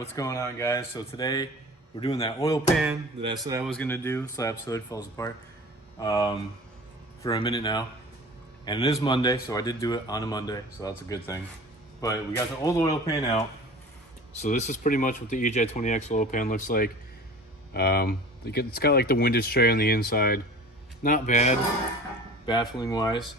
What's going on, guys? So today we're doing that oil pan that I said I was gonna do. Slaps hood, falls apart for a minute now, and it is Monday, so I did do it on a Monday, so that's a good thing. But we got the old oil pan out, so this is pretty much what the EJ20X oil pan looks like. It's got like the windage tray on the inside, not bad, baffling wise,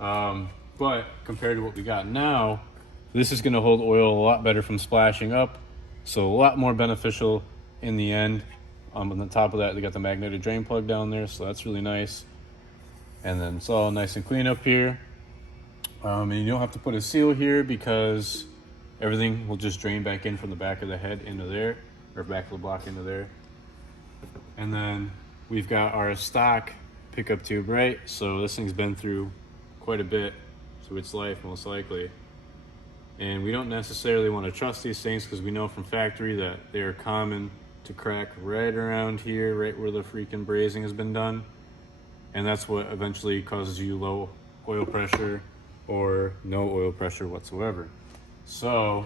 but compared to what we got now, this is going to hold oil a lot better from splashing up, so a lot more beneficial in the end. On the top of that, they got the magnetic drain plug down there, so that's really nice. And then it's all nice and clean up here. And you don't have to put a seal here because everything will just drain back in from the back of the head into there, or back of the block into there. And then we've got our stock pickup tube, right? So this thing's been through quite a bit through its life, most likely. And we don't necessarily want to trust these things because we know from factory that they are common to crack right around here, right where the freaking brazing has been done. And that's what eventually causes you low oil pressure or no oil pressure whatsoever. So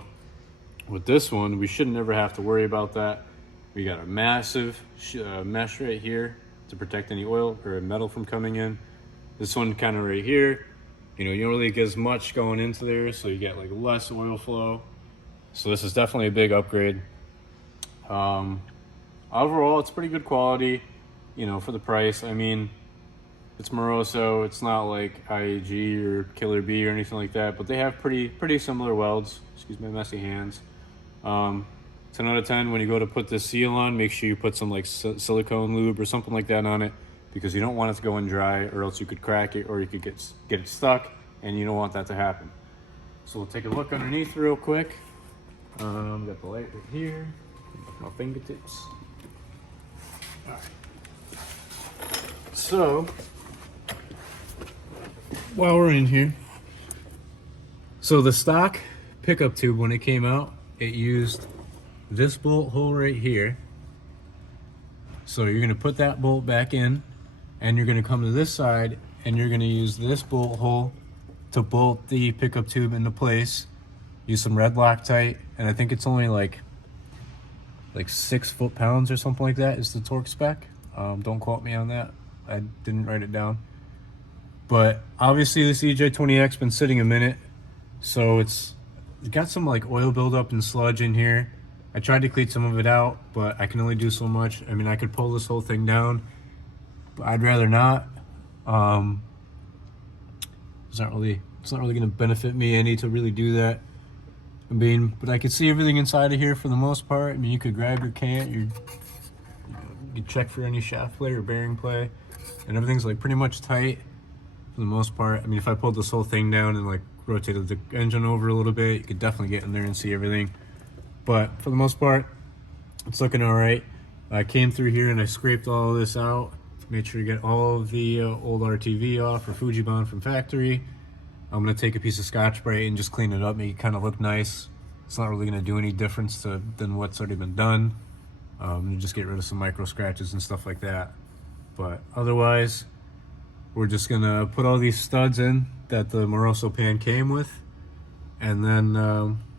with this one, we should never have to worry about that. We got a massive mesh right here to protect any oil or metal from coming in. This one kind of right here, you know, you don't really get as much going into there, so you get like less oil flow. So this is definitely a big upgrade. Overall, it's pretty good quality, you know, for the price. I mean, it's Moroso, it's not like IAG or Killer B or anything like that, but they have pretty similar welds. Excuse my messy hands. 10 out of 10, when you go to put this seal on, make sure you put some like silicone lube or something like that on it, because you don't want it to go in dry, or else you could crack it, or you could get it stuck, and you don't want that to happen. So we'll take a look underneath real quick. Got the light right here, my fingertips. All right. So while we're in here, so the stock pickup tube, when it came out, it used this bolt hole right here. So you're gonna put that bolt back in, and you're gonna come to this side, and you're gonna use this bolt hole to bolt the pickup tube into place. Use some red Loctite, and I think it's only like 6 foot-pounds or something like that is the torque spec. Don't quote me on that, I didn't write it down. But obviously this EJ20X been sitting a minute, so it's got some like oil buildup and sludge in here. I tried to clean some of it out, but I can only do so much. I mean, I could pull this whole thing down, but I'd rather not. It's not really going to benefit me any to really do that. I mean, but I could see everything inside of here for the most part. I mean, you could grab your cant, you could check for any shaft play or bearing play, and everything's like pretty much tight for the most part. I mean, if I pulled this whole thing down and like rotated the engine over a little bit, you could definitely get in there and see everything. But for the most part, it's looking all right. I came through here and I scraped all of this out. Made sure to get all of the old RTV off, or Fujiban from factory. I'm gonna take a piece of Scotch-Brite and just clean it up, make it kind of look nice. It's not really gonna do any difference than what's already been done. You just get rid of some micro scratches and stuff like that. But otherwise, we're just gonna put all these studs in that the Moroso pan came with, and then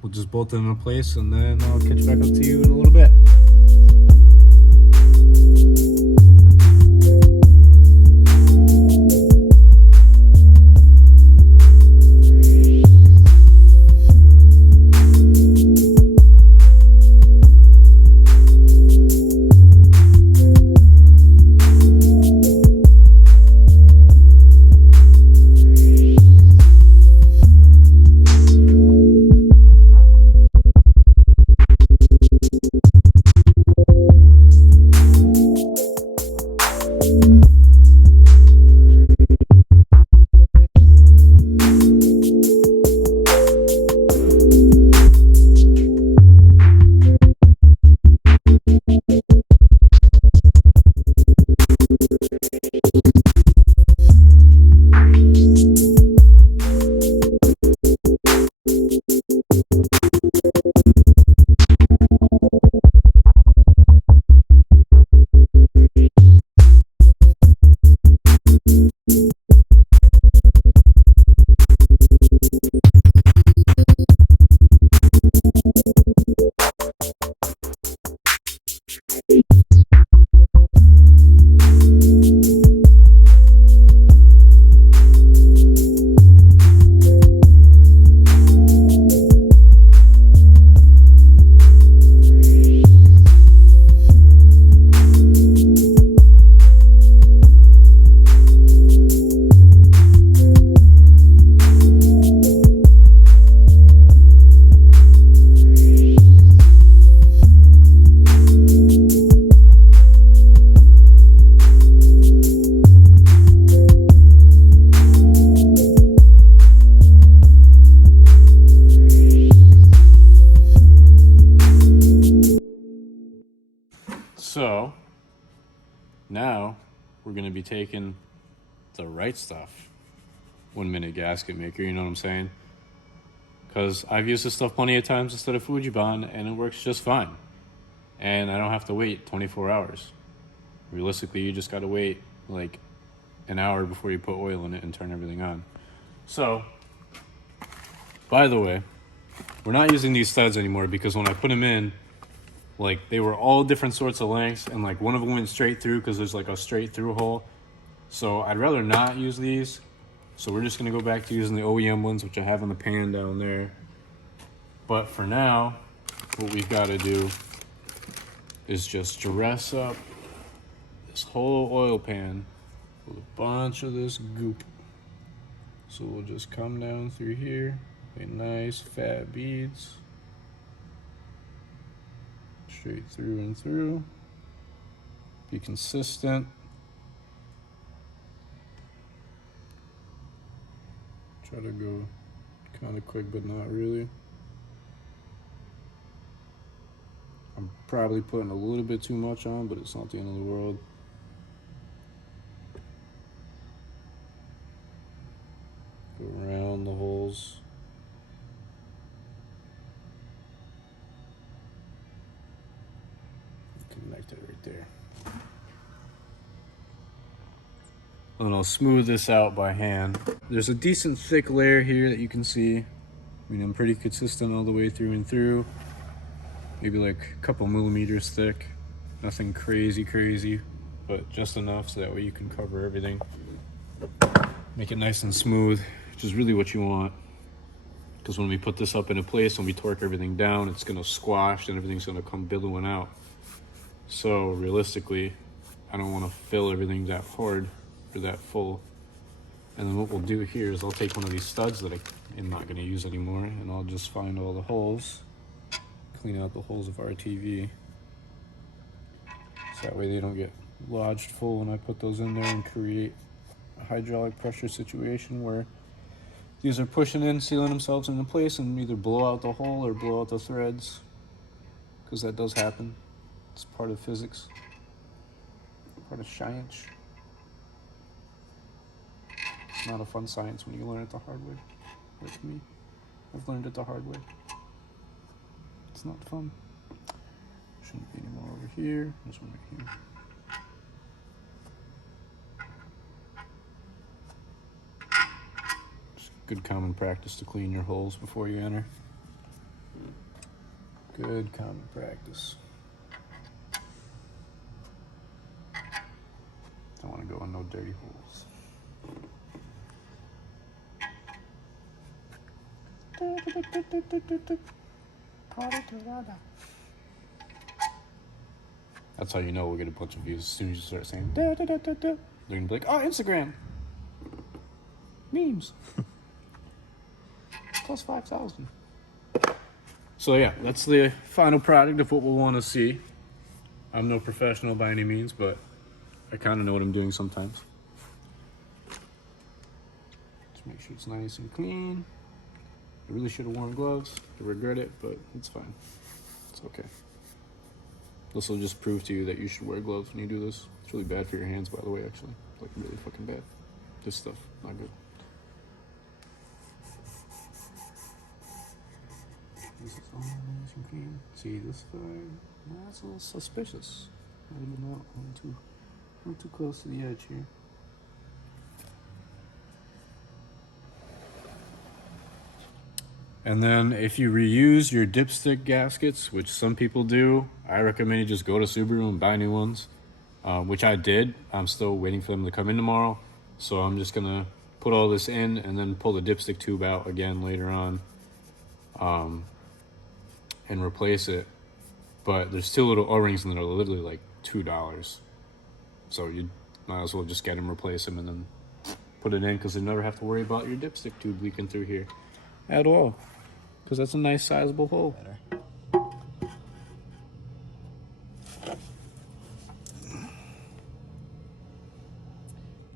we'll just bolt them into place, and then I'll catch back up to you in a little bit. So now we're gonna be taking the right stuff, 1 minute gasket maker, you know what I'm saying? Because I've used this stuff plenty of times instead of Fujiban, and it works just fine. And I don't have to wait 24 hours. Realistically, you just gotta wait like an hour before you put oil in it and turn everything on. So, by the way, we're not using these studs anymore because when I put them in, like they were all different sorts of lengths, and like one of them went straight through because there's like a straight through hole. So I'd rather not use these. So we're just gonna go back to using the OEM ones, which I have on the pan down there. But for now, what we've got to do is just dress up this whole oil pan with a bunch of this goop. So we'll just come down through here, make nice fat beads, straight through and through. Be consistent. Try to go kind of quick, but not really. I'm probably putting a little bit too much on, but it's not the end of the world. Go around the holes. Connect it right there. And I'll smooth this out by hand. There's a decent thick layer here that you can see. I mean, I'm pretty consistent all the way through and through. Maybe like a couple millimeters thick. Nothing crazy, but just enough so that way you can cover everything. Make it nice and smooth, which is really what you want. Because when we put this up into place, when we torque everything down, it's gonna squash and everything's gonna come billowing out. So realistically, I don't wanna fill everything that hard or that full. And then what we'll do here is I'll take one of these studs that I'm not gonna use anymore, and I'll just find all the holes, clean out the holes of RTV. So that way they don't get lodged full when I put those in there and create a hydraulic pressure situation where these are pushing in, sealing themselves into place, and either blow out the hole or blow out the threads, because that does happen. It's part of physics, part of science. It's not a fun science when you learn it the hard way. Like me, I've learned it the hard way. It's not fun. Shouldn't be any more over here. This one right here. Just good common practice to clean your holes before you enter. Good common practice. Don't want to go in no dirty holes. That's how you know we'll get a bunch of views. As soon as you start saying da, da, da, da, da, they're gonna be like, oh, Instagram memes plus 5,000. So yeah, that's the final product of what we'll want to see. I'm no professional by any means, but I kind of know what I'm doing sometimes. Just make sure it's nice and clean. I really should have worn gloves. I regret it, but it's fine. It's okay. This will just prove to you that you should wear gloves when you do this. It's really bad for your hands, by the way, actually. Like, really fucking bad. This stuff, not good. This is all nice and clean. See this side? That's a little suspicious. Maybe not. I'm too close to the edge here. And then if you reuse your dipstick gaskets, which some people do, I recommend you just go to Subaru and buy new ones, which I did. I'm still waiting for them to come in tomorrow. So I'm just gonna put all this in and then pull the dipstick tube out again later on and replace it. But there's two little O-rings and they're literally like $2. So you might as well just get them, replace them, and then put it in, because you never have to worry about your dipstick tube leaking through here at all. Because that's a nice sizable hole.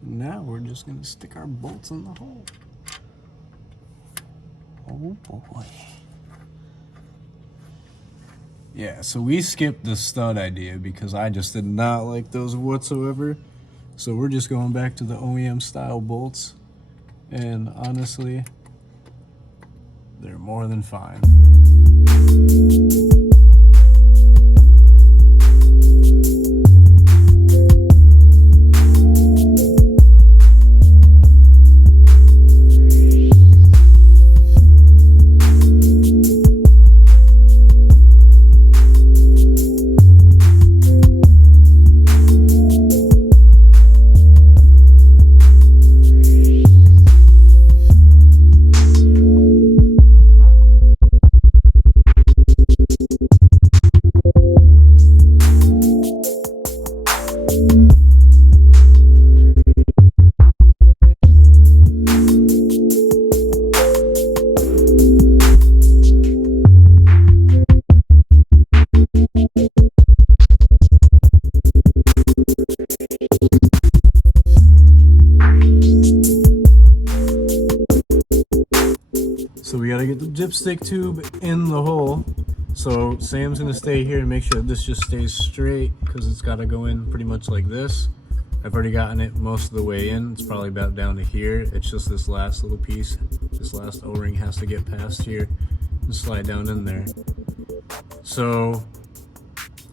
Now we're just gonna stick our bolts in the hole. Oh boy. Yeah, so we skipped the stud idea because I just did not like those whatsoever. So we're just going back to the OEM style bolts. And honestly, they're more than fine. So we gotta get the dipstick tube in the hole. So Sam's gonna stay here and make sure that this just stays straight because it's gotta go in pretty much like this. I've already gotten it most of the way in. It's probably about down to here. It's just this last little piece. This last O-ring has to get past here and slide down in there. So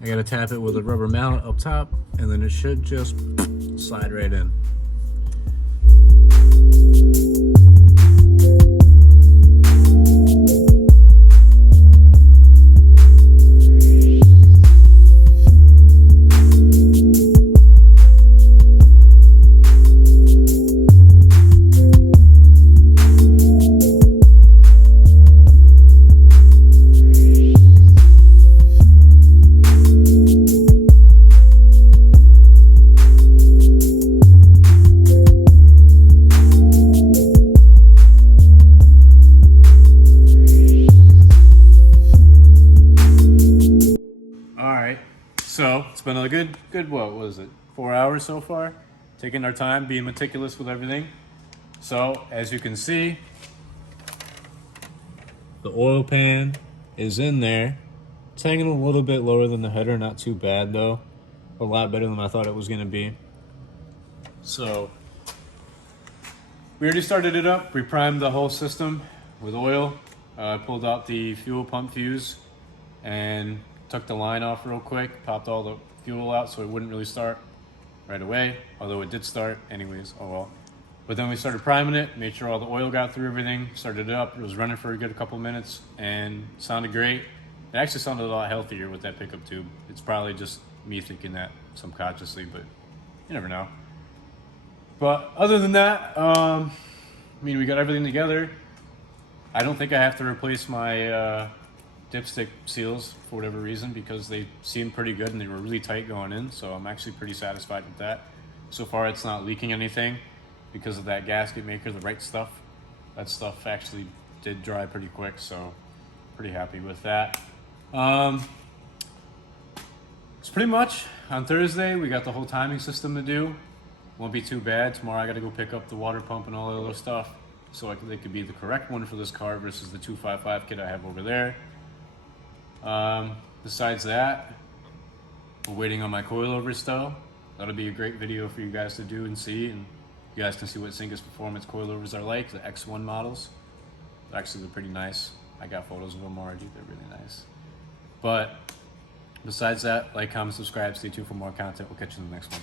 I gotta tap it with a rubber mallet up top and then it should just slide right in. So it's been a good what was it? 4 hours so far. Taking our time, being meticulous with everything. So as you can see, the oil pan is in there. It's hanging a little bit lower than the header, not too bad though. A lot better than I thought it was gonna be. So we already started it up. We primed the whole system with oil. I pulled out the fuel pump fuse and took the line off real quick, popped all the fuel out so it wouldn't really start right away, although it did start anyways, oh well. But then we started priming it, made sure all the oil got through everything, started it up. It was running for a good couple minutes and sounded great. It actually sounded a lot healthier with that pickup tube. It's probably just me thinking that subconsciously, but you never know. But other than that, I mean, we got everything together. I don't think I have to replace my dipstick seals for whatever reason because they seemed pretty good and they were really tight going in, so I'm actually pretty satisfied with that. So far it's not leaking anything because of that gasket maker, the right stuff. That stuff actually did dry pretty quick, so pretty happy with that. It's pretty much on Thursday we got the whole timing system to do. Won't be too bad. Tomorrow I gotta go pick up the water pump and all the other stuff so it could be the correct one for this car versus the 255 kit I have over there. Besides that, we're waiting on my coilover still. That'll be a great video for you guys to do and see, and you guys can see what Singus Performance coilovers are like, the X1 models. Actually, they're pretty nice. I got photos of them already, they're really nice. But besides that, like, comment, subscribe, stay tuned for more content. We'll catch you in the next one.